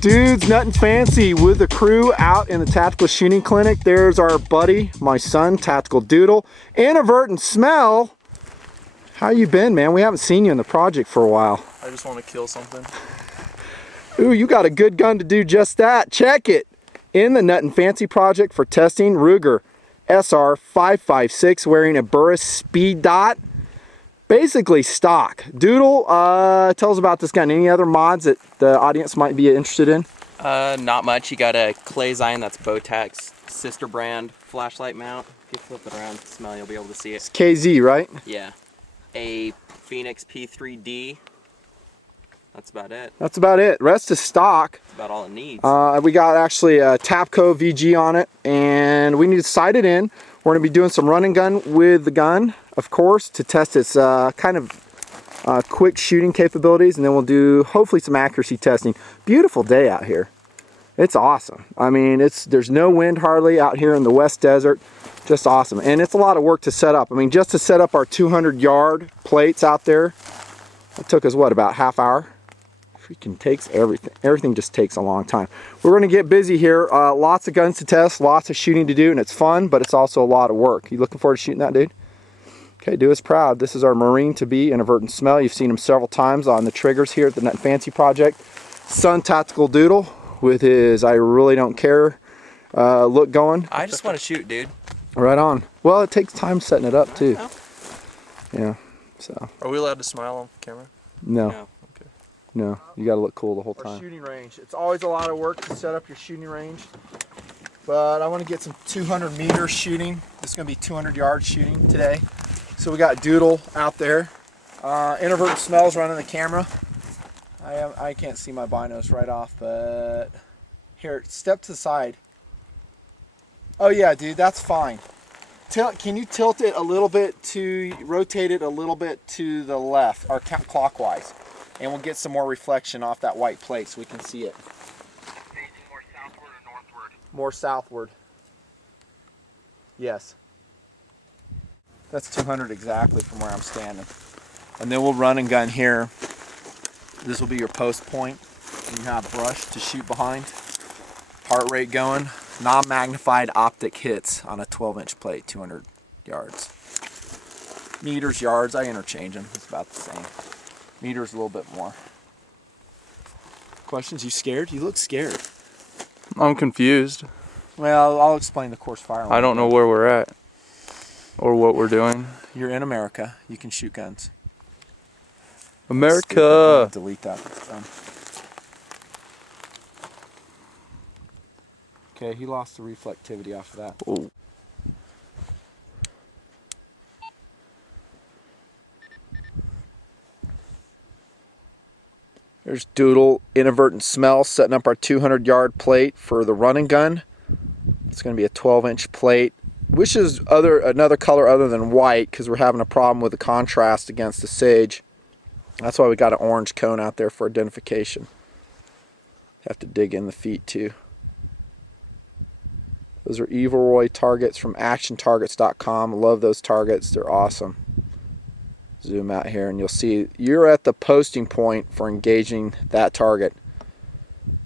Dudes, nutnfancy with the crew out in the tactical shooting clinic. There's our buddy, my son, Tactical Doodle. Inadvertent Smell. How you been, man? We haven't seen you in the project for a while. I just want to kill something. Ooh, you got a good gun to do just that. Check it. In the Nutnfancy project for testing, Ruger SR 556 wearing a Burris Speed Dot. Basically stock. Doodle, tell us about this gun. Any other mods that the audience might be interested in? Not much. You got a clay Zion, that's Bowtech's sister brand flashlight mount. If you flip it around, smell, you'll be able to see it. It's KZ, right? Yeah. A Phoenix P3D. That's about it. That's about it. Rest is stock. That's about all it needs. We got actually a Tapco VG on it, and we need to sight it in. We're going to be doing some run and gun with the gun, of course, to test its kind of quick shooting capabilities, and then we'll do hopefully some accuracy testing. Beautiful day out here. It's awesome. I mean, there's no wind hardly out here in the West Desert. Just awesome. And it's a lot of work to set up. I mean, just to set up our 200-yard plates out there, it took us, what, about half hour? Freaking takes everything. Everything just takes a long time. We're going to get busy here. Lots of guns to test, lots of shooting to do, and it's fun, but it's also a lot of work. You looking forward to shooting that, dude? Okay, do us proud. This is our Marine to be, Inadvertent Smell. You've seen him several times on the triggers here at the Nutnfancy project. Son, Tactical Doodle with his I really don't care look going. I just want to shoot, dude. Right on. Well, it takes time setting it up too. Yeah. So. Are we allowed to smile on camera? No. No. No, you got to look cool the whole time. Our shooting range. It's always a lot of work to set up your shooting range, but I want to get some 200 meters shooting. This is going to be 200 yards shooting today. So we got Doodle out there. Inadvertent Smells running the camera. I can't see my binos right off, but here, step to the side. Oh yeah, dude, that's fine. Can you tilt it a little bit rotate it a little bit to the left, or clockwise? And we'll get some more reflection off that white plate so we can see it. Facing more southward or northward? More southward. Yes. That's 200 exactly from where I'm standing. And then we'll run and gun here. This will be your post point. You have brush to shoot behind. Heart rate going. Non-magnified optic hits on a 12-inch plate, 200 yards. Meters, yards, I interchange them. It's about the same. Meters a little bit more. Questions? You scared? You look scared. I'm confused. Well, I'll explain the course fire. I don't know where we're at or what we're doing. You're in America. You can shoot guns. America. Delete that. It's done. Okay, he lost the reflectivity off of that. Oh. There's Doodle, Inadvertent Smell, setting up our 200-yard plate for the run and gun. It's going to be a 12-inch plate. Wish is another color other than white because we're having a problem with the contrast against the sage. That's why we got an orange cone out there for identification. Have to dig in the feet too. Those are Evil Roy targets from actiontargets.com. Love those targets. They're awesome. Zoom out here and you'll see you're at the posting point for engaging that target.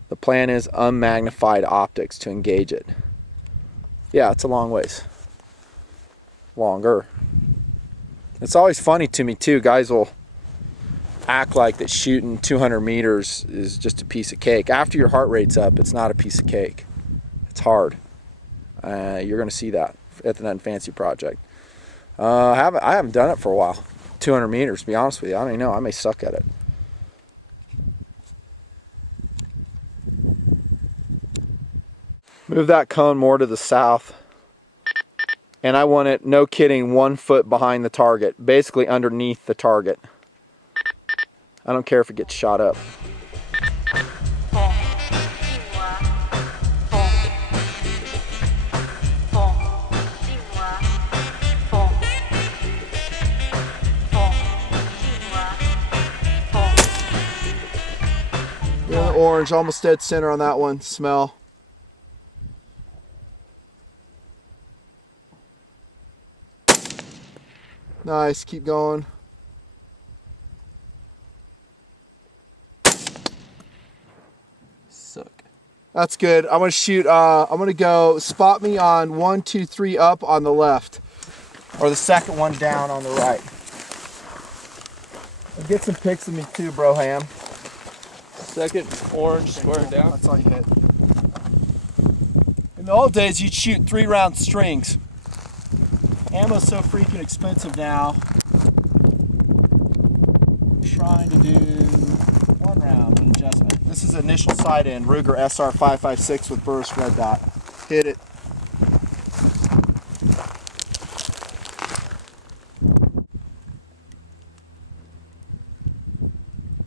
The plan is unmagnified optics to engage it. Yeah, it's a long ways. Longer. It's always funny to me too. Guys will act like that shooting 200 meters is just a piece of cake. After your heart rate's up, it's not a piece of cake. It's hard. You're going to see that at the Nutnfancy project. I haven't done it for a while. 200 meters, to be honest with you. I don't even know. I may suck at it. Move that cone more to the south. And I want it, no kidding, 1 foot behind the target. Basically underneath the target. I don't care if it gets shot up. Orange, almost dead center on that one. Smell. Nice, keep going. Suck. That's good. I'm gonna shoot, I'm gonna go spot me on 1, 2, 3 up on the left. Or the second one down on the right. And get some pics of me too, bro ham. Second orange square down. That's all you hit. In the old days, you'd shoot 3-round strings. Ammo's so freaking expensive now. I'm trying to do 1 round with adjustment. This is initial sight in Ruger SR 556 with burst red dot. Hit it.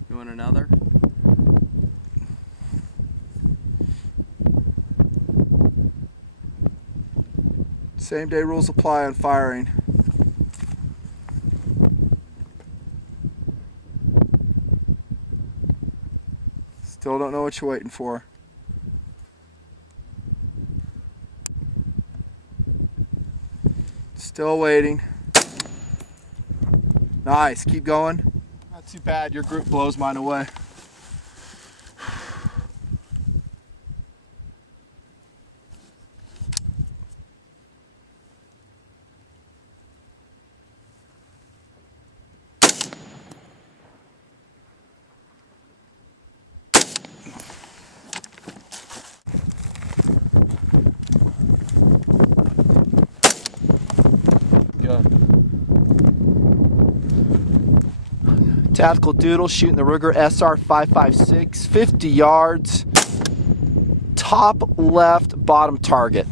You want another? Same day rules apply on firing. Still don't know what you're waiting for. Still waiting. Nice, keep going. Not too bad, your group blows mine away. Tactical Doodle shooting the Ruger SR 556, 50 yards, top left, bottom target.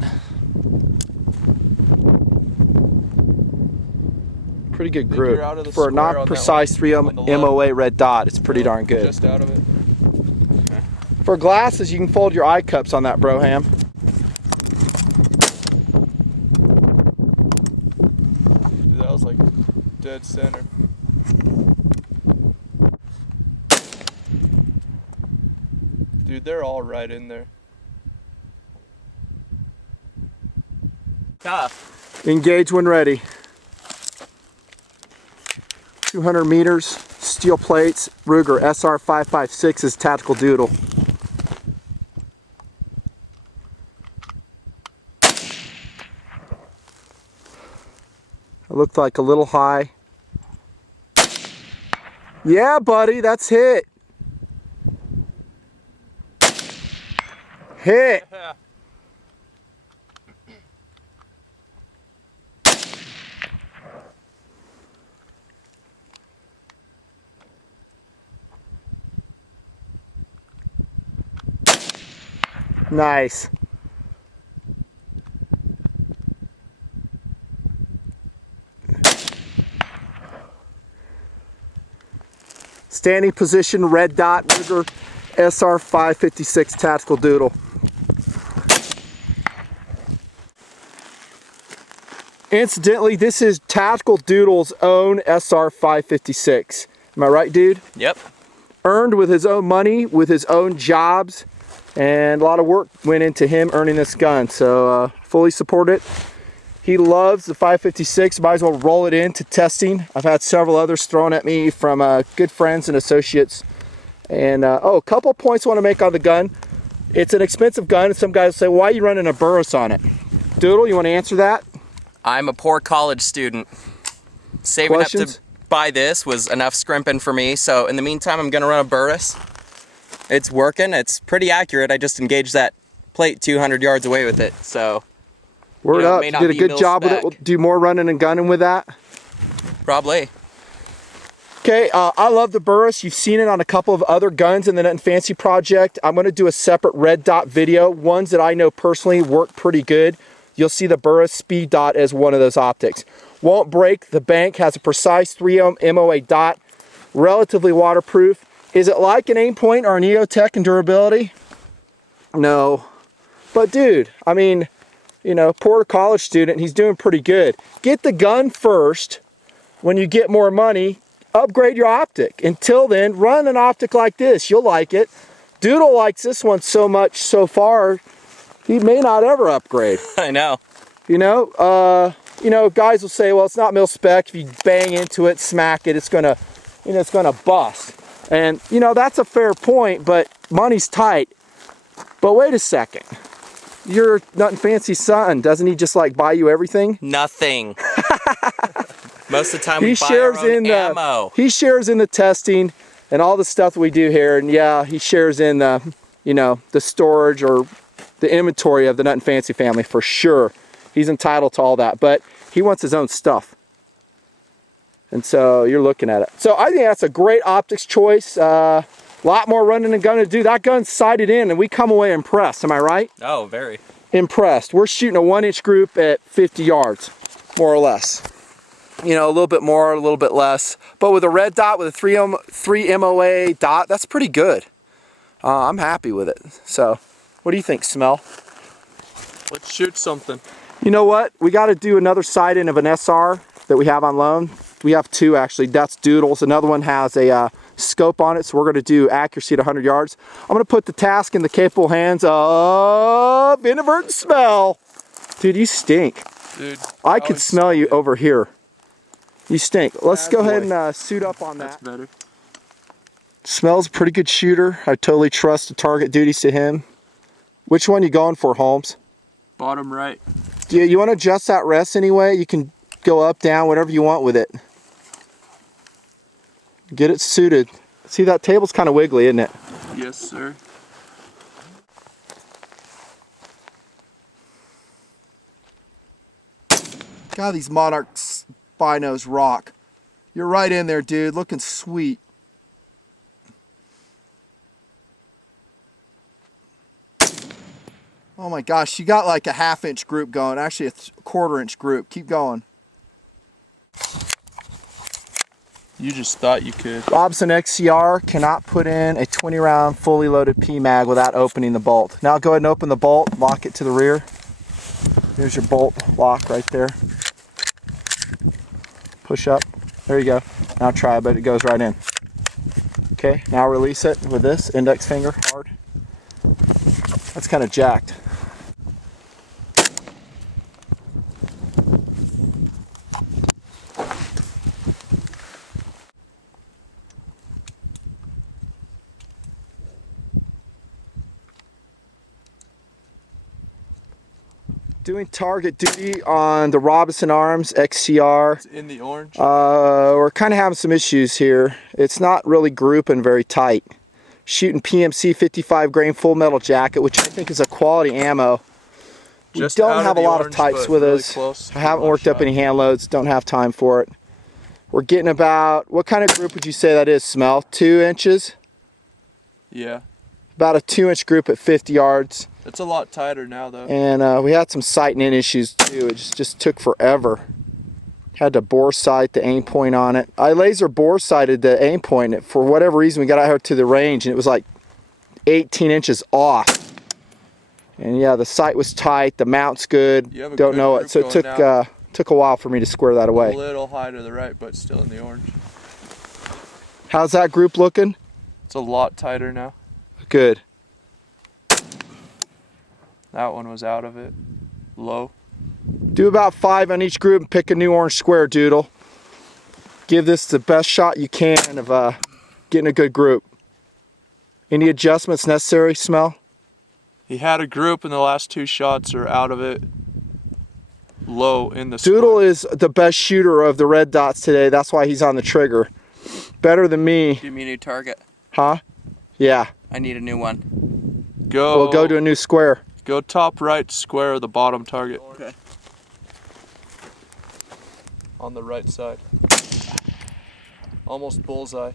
Pretty good group. For a not precise 3M MOA red dot, it's pretty darn good. Just out of it. Okay. For glasses, you can fold your eye cups on that, bro ham. Dude, that was like dead center. Dude, they're all right in there. Tough. Engage when ready. 200 meters, steel plates, Ruger SR 556 is Tactical Doodle. It looked like a little high. Yeah, buddy, that's hit. Hit. Nice. Standing position, red dot, Ruger SR 556 Tactical Doodle. Incidentally, this is Tactical Doodle's own SR 556. Am I right, dude? Yep. Earned with his own money, with his own jobs, and a lot of work went into him earning this gun. So fully support it. He loves the 556. Might as well roll it into testing. I've had several others thrown at me from good friends and associates. And a couple points I want to make on the gun. It's an expensive gun, and some guys say, why are you running a Burris on it? Doodle, you want to answer that? I'm a poor college student. Saving up to buy this was enough scrimping for me, so in the meantime I'm gonna run a Burris. It's working, it's pretty accurate. I just engaged that plate 200 yards away with it, so. Word up, you did a good job with it. We'll do more running and gunning with that? Probably. Okay, I love the Burris. You've seen it on a couple of other guns in the nutnfancy project. I'm gonna do a separate red dot video, ones that I know personally work pretty good. You'll see the Burris speed dot as one of those optics. Won't break, the bank has a precise 3M MOA dot, relatively waterproof. Is it like an aim point or an EOTech in durability? No. But dude, I mean, you know, poor college student, he's doing pretty good. Get the gun first. When you get more money, upgrade your optic. Until then, run an optic like this. You'll like it. Doodle likes this one so much so far, he may not ever upgrade. I know. You know, guys will say, well, it's not mil spec. If you bang into it, smack it, it's gonna, you know, it's gonna bust. And you know, that's a fair point, but money's tight. But wait a second. Your Nutnfancy son, doesn't he just like buy you everything? Nothing. Most of the time we He buy shares our own in ammo. He shares in the testing and all the stuff we do here, and yeah, he shares in the, you know, the storage or the inventory of the Nutnfancy family for sure. He's entitled to all that, but he wants his own stuff. And so you're looking at it. So I think that's a great optics choice. Lot more running and gunning to do. That gun's sighted in and we come away impressed, am I right? Oh, very. Impressed. We're shooting a 1-inch group at 50 yards, more or less. You know, a little bit more, a little bit less. But with a red dot, with a 3 MOA dot, that's pretty good. I'm happy with it. So, what do you think, Smell? Let's shoot something. You know what? We got to do another sight-in of an SR that we have on loan. We have two, actually. That's Doodles. Another one has a scope on it, so we're going to do accuracy at 100 yards. I'm going to put the task in the capable hands of Inadvertent Smell. Dude, you stink. Dude, I could smell you over here. You stink. Let's go ahead and suit up on that. That's better. Smell's a pretty good shooter. I totally trust the target duties to him. Which one you going for, Holmes? Bottom right. Yeah, you want to adjust that rest anyway? You can go up, down, whatever you want with it. Get it suited. See, that table's kind of wiggly, isn't it? Yes, sir. God, these Monarchs binos rock. You're right in there, dude. Looking sweet. Oh my gosh, you got like a 1/2-inch group going. Actually, a 1/4-inch group. Keep going. You just thought you could. Arms XCR cannot put in a 20-round fully loaded PMag without opening the bolt. Now go ahead and open the bolt, lock it to the rear. Here's your bolt lock right there. Push up. There you go. Now try, but it goes right in. Okay, now release it with this index finger hard. That's kind of jacked. Doing target duty on the Robinson Arms XCR. It's in the orange. We're kind of having some issues here. It's not really grouping very tight. Shooting PMC 55 grain full metal jacket, which I think is a quality ammo. Just we don't out have of a the lot orange, of types but with really us. close I to haven't one worked up shot. any hand loads, don't have time for it. We're getting about, what kind of group would you say that is, Smell? 2 inches? Yeah. About a 2-inch group at 50 yards. It's a lot tighter now, though. And we had some sighting in issues too. It just took forever. Had to bore sight the aim point on it. I laser bore sighted the aim point. And for whatever reason, we got out here to the range and it was like 18 inches off. And yeah, the sight was tight. The mount's good. You have a Don't good know group it. So it going took a while for me to square that A away. little high to the right, but still in the orange. How's that group looking? It's a lot tighter now. Good. That one was out of it. Low. Do about 5 on each group and pick a new orange square, Doodle. Give this the best shot you can of getting a good group. Any adjustments necessary, Smell? He had a group and the last 2 shots are out of it. Low in the Doodle square. is the best shooter of the red dots today. That's why he's on the trigger. Better than me. Give me a new target. Huh? Yeah. I need a new one. Go. We'll go to a new square. Go top right square of the bottom target. Okay. On the right side. Almost bullseye.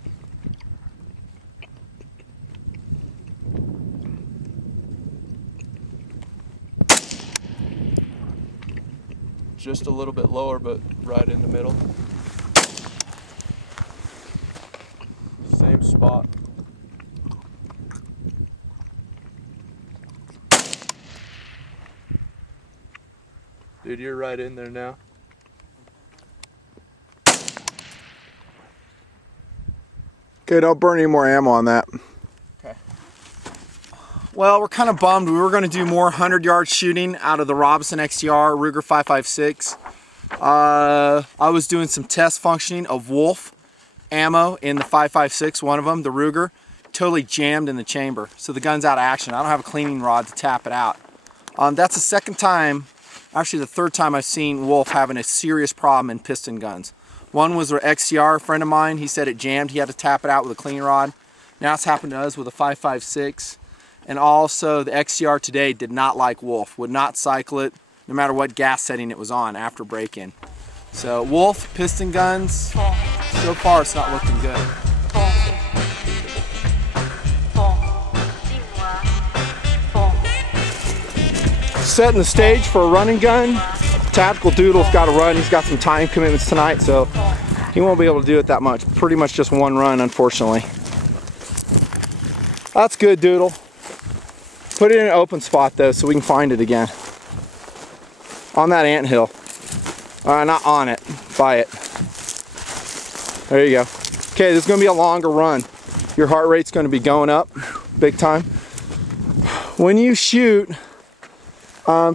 Just a little bit lower, but right in the middle. Same spot. Dude, you're right in there now. Okay, don't burn any more ammo on that. Okay. Well, we're kind of bummed. We were going to do more 100-yard shooting out of the Robinson XCR Ruger 5.56. I was doing some test functioning of Wolf ammo in the 5.56, one of them, the Ruger. totally jammed in the chamber. So the gun's out of action. I don't have a cleaning rod to tap it out. That's the second time, actually the third time I've seen Wolf having a serious problem in piston guns. One was their XCR, a friend of mine. He said it jammed. He had to tap it out with a cleaning rod. Now it's happened to us with a 5.56. And also the XCR today did not like Wolf. Would not cycle it, no matter what gas setting it was on after break-in. So Wolf piston guns, so far it's not looking good. Setting the stage for a running gun. Tactical Doodle's got to run. He's got some time commitments tonight, so he won't be able to do it that much. Pretty much just one run, unfortunately. That's good, Doodle. Put it in an open spot though, so we can find it again. On that anthill. Not on it, by it. There you go. Okay, this is going to be a longer run. Your heart rate's going to be going up big time. When you shoot,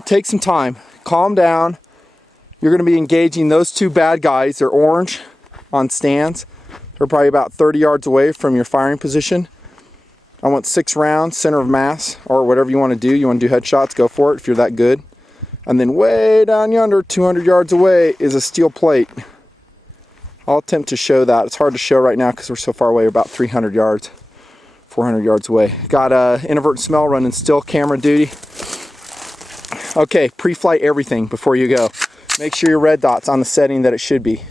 take some time. Calm down. You're going to be engaging those two bad guys. They're orange on stands. They're probably about 30 yards away from your firing position. I want 6 rounds, center of mass, or whatever you want to do. You want to do headshots, go for it if you're that good. And then way down yonder, 200 yards away, is a steel plate. I'll attempt to show that. It's hard to show right now because we're so far away, about 300 yards, 400 yards away. Got inadvertent smell running still camera duty. Okay, pre-flight everything before you go. Make sure your red dot's on the setting that it should be.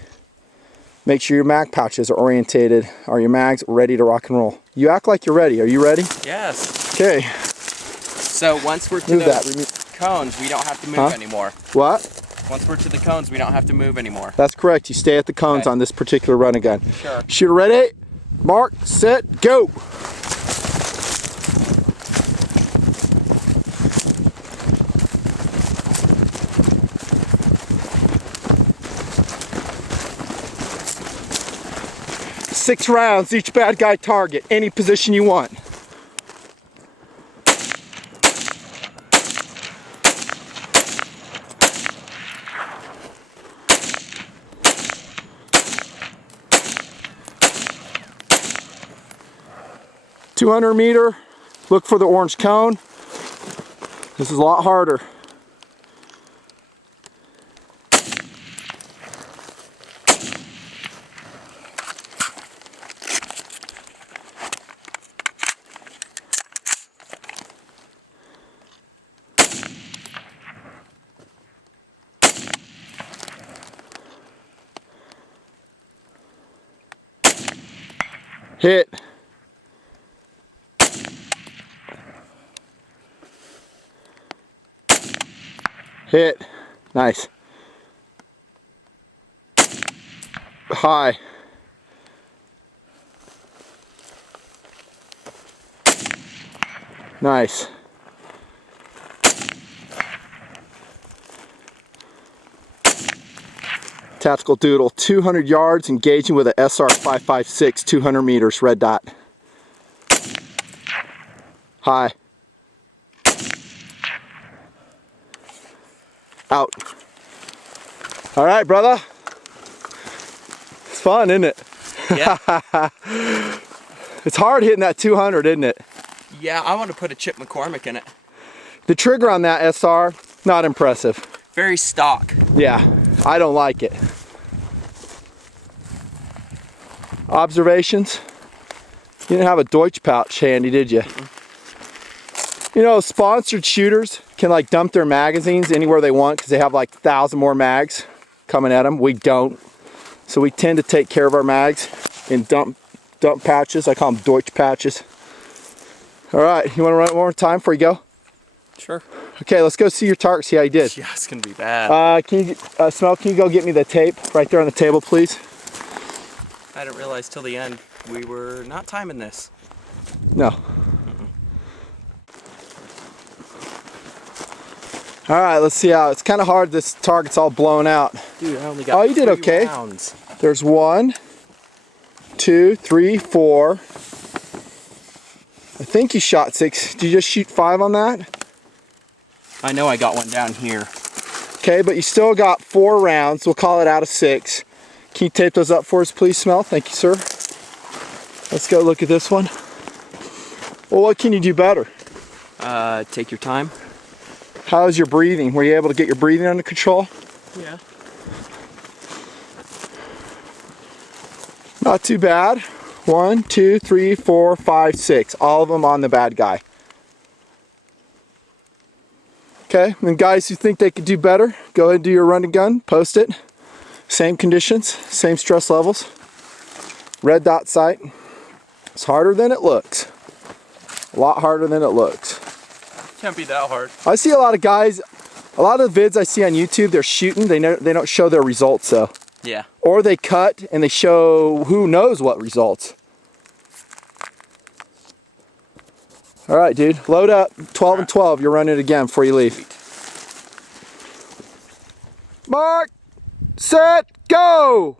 Make sure your mag pouches are orientated. Are your mags ready to rock and roll? You act like you're ready. Are you ready? Yes. Okay. So once we're to the cones, we don't have to move anymore. What? Once we're to the cones, we don't have to move anymore. That's correct. You stay at the cones on this particular running gun. Sure. Shooter ready? Mark, set, go. Six rounds, each bad guy target, any position you want. .200 meter, look for the orange cone. This is a lot harder. Hit. Hit. Nice. High. Nice. Tactical Doodle, 200 yards, engaging with a SR 5.56, 200 meters, red dot. High. Out. All right, brother. It's fun, isn't it? Yeah. It's hard hitting that 200, isn't it? Yeah, I want to put a Chip McCormick in it. The trigger on that SR, not impressive. Very stock. Yeah, I don't like it. Observations? You didn't have a Deutsch pouch handy, did you? You know, sponsored shooters can like dump their magazines anywhere they want because they have like 1,000 more mags coming at them. We don't. So we tend to take care of our mags in dump pouches. I call them Deutsch pouches. All right, you want to run it one more time before you go? Sure. Okay, let's go see your target, see how you did. Yeah, it's gonna be bad. Can you, Smell, can you go get me the tape right there on the table, please? I didn't realize till the end we were not timing this. No. All right, let's see how, it's kind of hard, this target's all blown out. Dude, I only got you did 3 okay. rounds. There's 1, 2, 3, 4. I think you shot 6. Did you just shoot 5 on that? I know I got one down here. Okay, but you still got 4 rounds. We'll call it out of 6. Can you tape those up for us, please, Smell? Thank you, sir. Let's go look at this one. Well, what can you do better? Take your time. How's your breathing? Were you able to get your breathing under control? Yeah. Not too bad. 1, 2, 3, 4, 5, 6. All of them on the bad guy. Okay, and guys who think they could do better, go ahead and do your run and gun, post it. Same conditions, same stress levels. Red dot sight. It's harder than it looks. A lot harder than it looks. Can't be that hard. I see a lot of guys, a lot of the vids I see on YouTube, they're shooting, they don't show their results though. Yeah. Or they cut and they show who knows what results. All right, dude, load up. 12 and 12, you're running it again before you leave. Mark, set, go!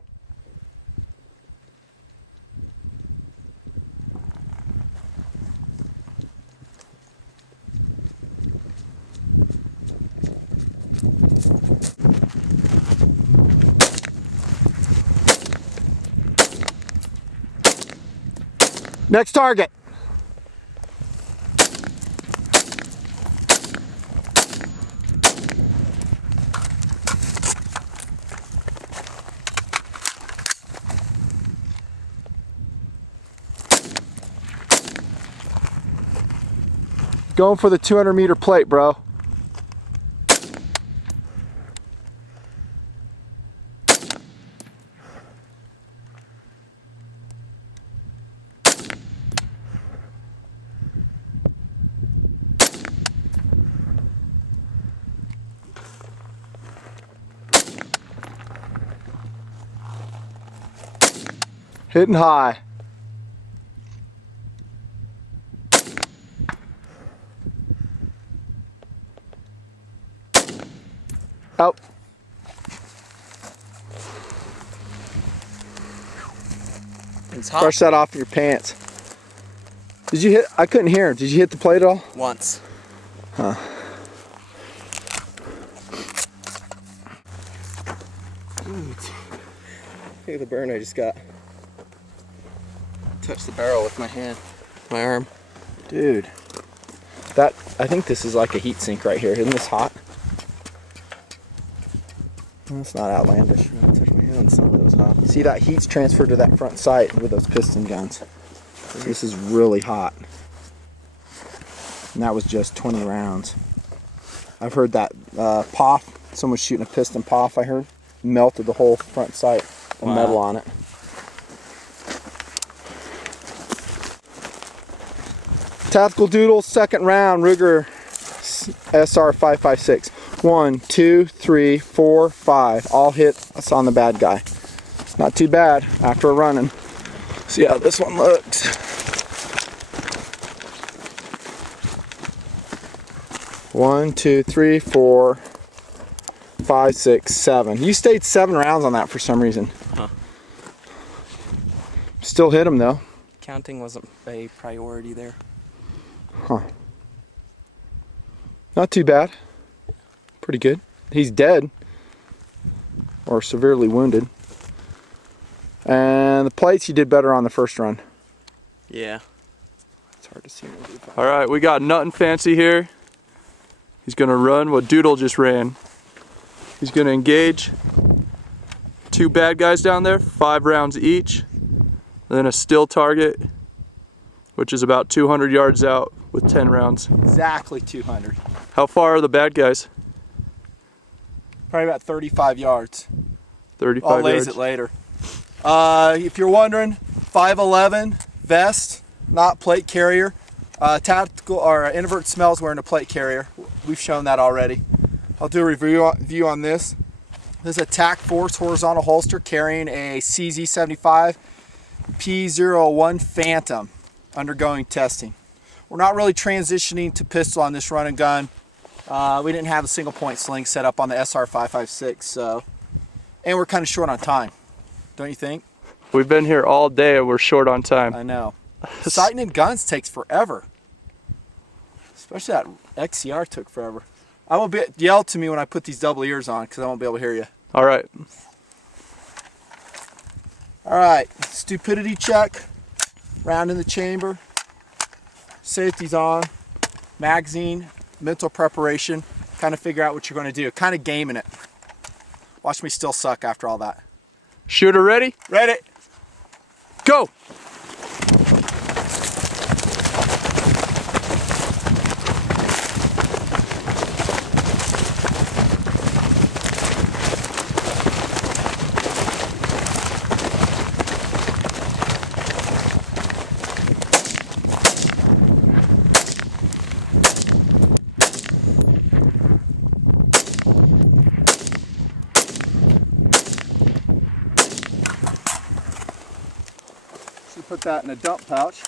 Next target. Going for the 200-meter plate, bro. Hitting high. Out. It's hot. Brush that off your pants. Did you hit? I couldn't hear. Did you hit the plate at all? Once. Huh. Look at the burn I just got. Touch the barrel with my hand, my arm. Dude, that, I think this is like a heat sink right here. Isn't this hot? That's not outlandish. Touch my hand on something that was hot. See, that heat's transferred to that front sight with those piston guns. This is really hot. And that was just 20 rounds. I've heard that POF, someone shooting a piston POF, I heard, melted the whole front sight, the metal on it. Tactical Doodle, second round, Ruger SR 5.56. 1, 2, 3, 4, 5. All hit us on the bad guy. Not too bad after a running. See how this one looks. One, 2, 3, 4, 5, 6, 7. You stayed 7 rounds on that for some reason. Huh. Still hit him though. Counting wasn't a priority there. Huh. Not too bad. Pretty good. He's dead. Or severely wounded. And the plates you did better on the first run. Yeah. It's hard to see. All right, we got nutnfancy here. He's gonna run what Doodle just ran. He's gonna engage 2 bad guys down there, 5 rounds each. Then a still target, which is about 200 yards out with 10 rounds. Exactly 200. How far are the bad guys? Probably about 35 yards. 35 I'll laze yards. it later. If you're wondering, 5'11", vest, not plate carrier. Tactical or invert smells wearing a plate carrier. We've shown that already. I'll do a review on this. This is a TAC Force horizontal holster carrying a CZ75 P01 Phantom, undergoing testing. We're not really transitioning to pistol on this run and gun. We didn't have a single point sling set up on the SR 5.56, so, and we're kind of short on time, don't you think? We've been here all day and we're short on time. I know. Sighting in guns takes forever. Especially that XCR took forever. I won't yell to me when I put these double ears on because I won't be able to hear you. All right. All right, stupidity check. Round in the chamber. safety's on, magazine, mental preparation, kind of figure out what you're going to do, kind of gaming it. Watch me still suck after all that. Shooter ready? Ready? Go! Put that in a dump pouch.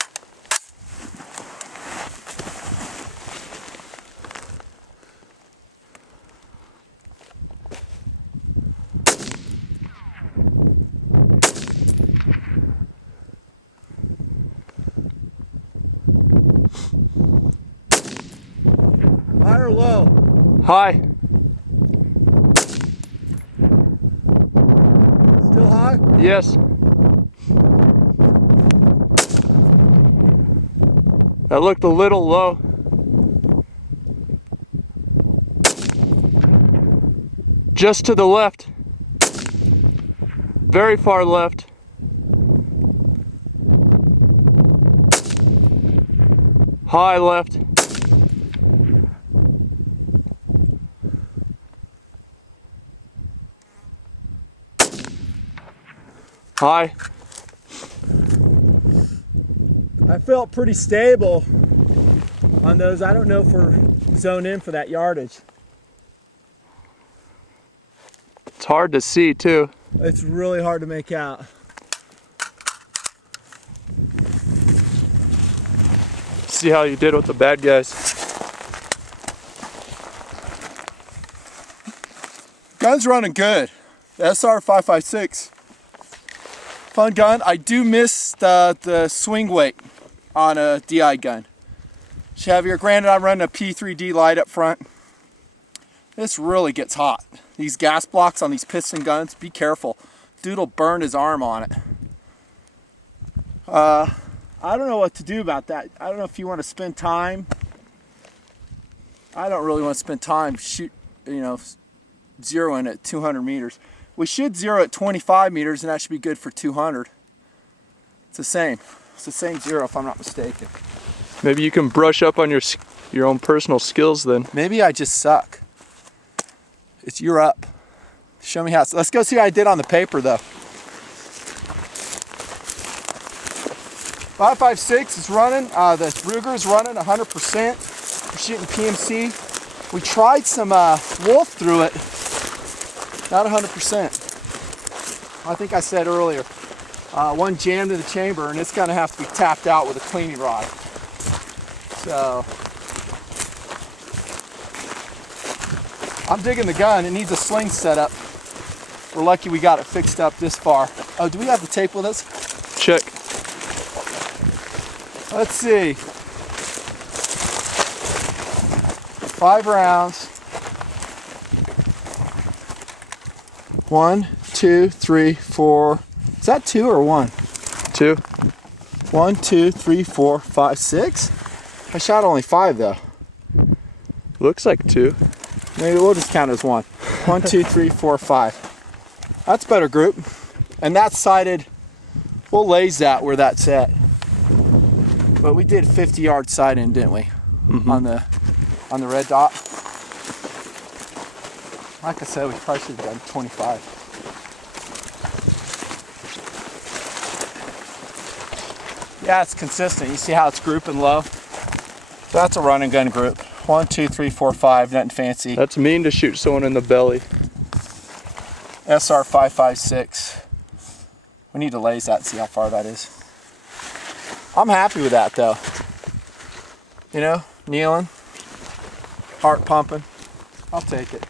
High or low? High. Still high? Yes. That looked a little low. Just to the left. Very far left. High left. High. I felt pretty stable on those. I don't know if we're zoned in for that yardage. It's hard to see too. It's really hard to make out. See how you did with the bad guys. Gun's running good. The SR 5.56. Fun gun. I do miss the swing weight on a DI gun. Should have your, granted I'm running a P3D light up front. This really gets hot. These gas blocks on these piston guns, be careful. Dude'll burn his arm on it. I don't know what to do about that. I don't know if you want to spend time. I don't really want to spend time zeroing at 200 meters. We should zero at 25 meters and that should be good for 200. It's the same. It's the same zero if I'm not mistaken. Maybe you can brush up on your own personal skills then. Maybe I just suck. You're up. Show me how. Let's go see how I did on the paper though. 5.56 is running. The Ruger is running 100%. We're shooting PMC. We tried some Wolf through it. Not 100%. I think I said earlier. One jammed in the chamber and it's going to have to be tapped out with a cleaning rod. So I'm digging the gun. It needs a sling setup. We're lucky we got it fixed up this far. Oh, do we have the tape with us? Check. Let's see. 5 rounds. 1, 2, 3, 4. Is that 2 or 1? 2. 1, 2, 3, 4, 5, 6. I shot only 5 though. Looks like 2. Maybe we'll just count as 1. 1, 2, 3, 4, 5. That's better group. And that's sighted. We'll laze that where that's at. But we did 50-yard sight in, didn't we? Mm-hmm. On the red dot. Like I said, we probably should have done 25. Yeah, it's consistent. You see how it's grouping low? So that's a run and gun group. 1, 2, 3, 4, 5, nothing fancy. That's mean to shoot someone in the belly. SR 5.56. We need to laze that and see how far that is. I'm happy with that though. You know, kneeling, heart pumping. I'll take it.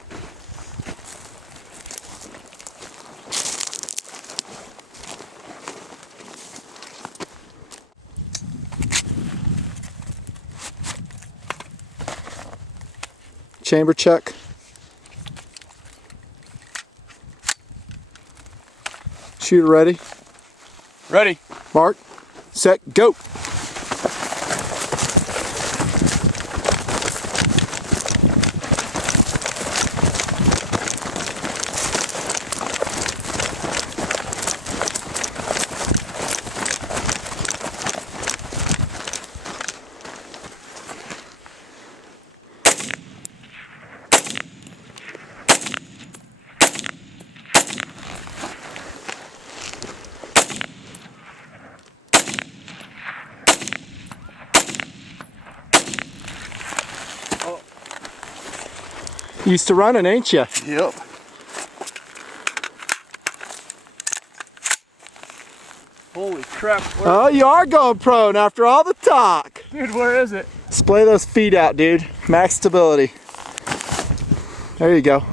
Chamber check. Shooter ready. Ready. Mark, set, go. Used to running, ain't you? Yep. Holy crap. Oh, you are going prone after all the talk. Dude, where is it? Splay those feet out, dude. Max stability. There you go.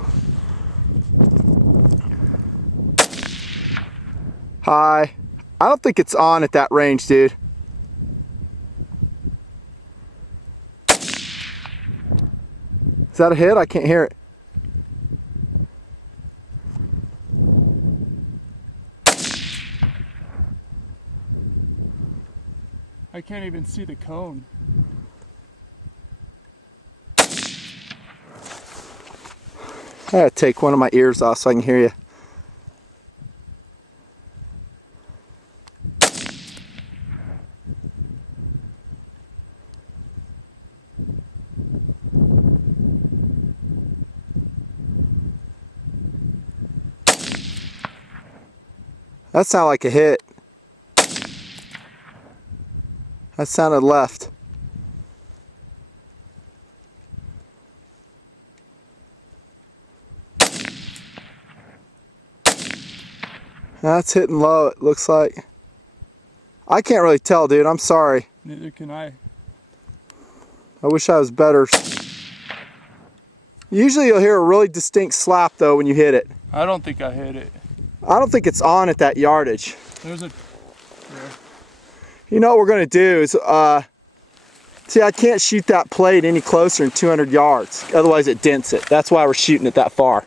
High. I don't think it's on at that range, dude. Is that a hit? I can't hear it. I can't even see the cone. I gotta take one of my ears off so I can hear you. That sounded like a hit. That sounded left. That's hitting low, it looks like. I can't really tell, dude. I'm sorry. Neither can I. I wish I was better. Usually you'll hear a really distinct slap, though, when you hit it. I don't think I hit it. I don't think it's on at that yardage. There's a... You know what we're going to do is, see, I can't shoot that plate any closer than 200 yards. Otherwise it dents it. That's why we're shooting it that far.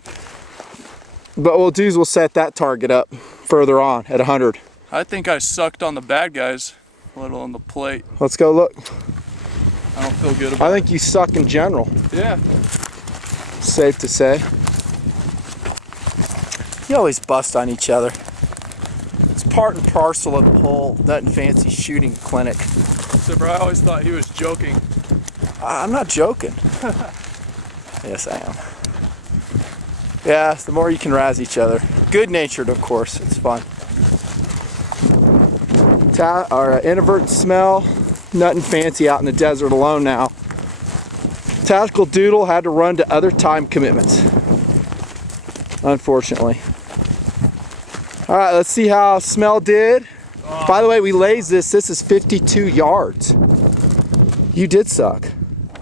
But what we'll do is we'll set that target up further on at 100. I think I sucked on the bad guys, a little on the plate. Let's go look. I don't feel good about it. I think you suck in general. Yeah. Safe to say. You always bust on each other. It's part and parcel of the whole nutnfancy shooting clinic. Except for I always thought he was joking. I'm not joking. Yes, I am. Yeah, the more you can razz each other. Good-natured, of course. It's fun. Inadvertent smell. Nutnfancy out in the desert alone now. Tactical Doodle had to run to other time commitments. Unfortunately. All right, let's see how smell did. By the way, we lazed this. This is 52 yards. You did suck.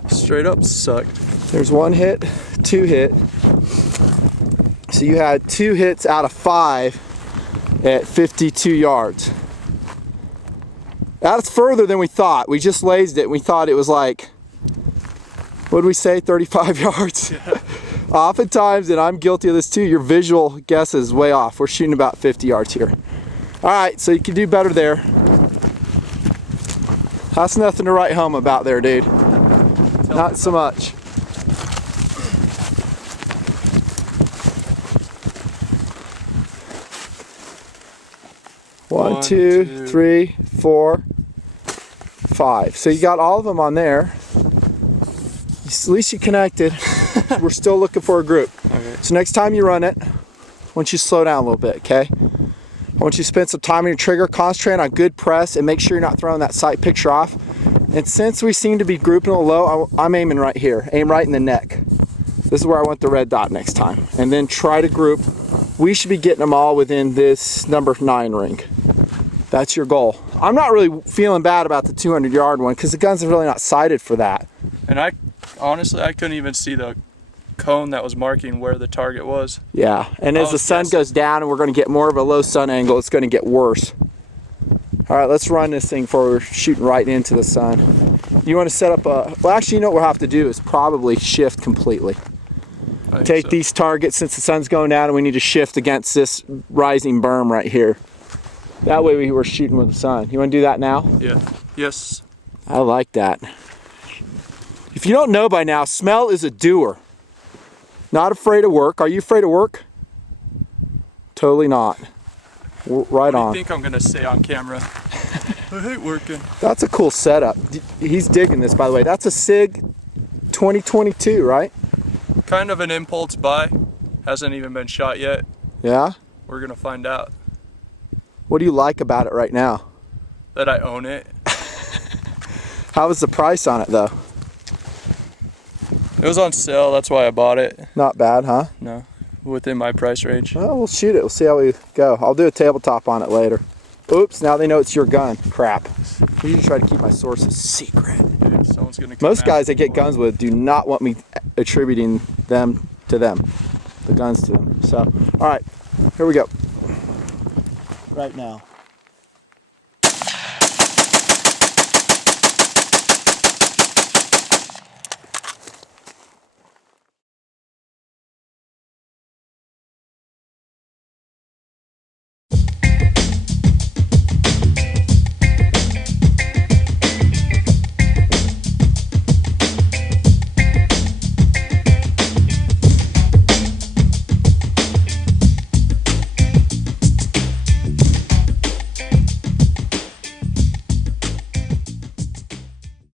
Straight up sucked. There's 1 hit, 2 hit. So you had 2 hits out of 5 at 52 yards. That's further than we thought. We just lazed it and we thought it was like, what did we say, 35 yards? Yeah. Oftentimes, and I'm guilty of this too, your visual guess is way off. We're shooting about 50 yards here. All right, so you can do better there. That's nothing to write home about there, dude. Not so much. One, two, 3, 4, 5. So you got all of them on there. At least you connected. We're still looking for a group. Okay. So next time you run it, I want you to slow down a little bit, okay? I want you to spend some time on your trigger, concentrate on good press, and make sure you're not throwing that sight picture off. And since we seem to be grouping a little low, I'm aiming right here. Aim right in the neck. This is where I want the red dot next time. And then try to group. We should be getting them all within this number 9 ring. That's your goal. I'm not really feeling bad about the 200-yard one because the gun's really not sighted for that. And honestly, I couldn't even see the cone that was marking where the target was. Yeah, and as the sun goes down and we're going to get more of a low sun angle, it's going to get worse. All right, let's run this thing before we're shooting right into the sun. You want to set up a... Well, actually, you know what we'll have to do is probably shift completely. Take these targets since the sun's going down and we need to shift against this rising berm right here. That way we were shooting with the sun. You want to do that now? Yeah. Yes. I like that. If you don't know by now, smell is a doer. Not afraid of work. Are you afraid of work? Totally not. Right on. What do you think I'm going to say on camera? I hate working. That's a cool setup. He's digging this, by the way. That's a SIG 2022, right? Kind of an impulse buy. Hasn't even been shot yet. Yeah? We're going to find out. What do you like about it right now? That I own it. How was the price on it, though? It was on sale, that's why I bought it. Not bad, huh? No, within my price range. Well, we'll shoot it. We'll see how we go. I'll do a tabletop on it later. Oops, now they know it's your gun. Crap. I usually try to keep my sources secret. Dude, someone's gonna come Most guys after I get me. guns with do not want me attributing them to them. The guns to them. So, alright, here we go. Right now.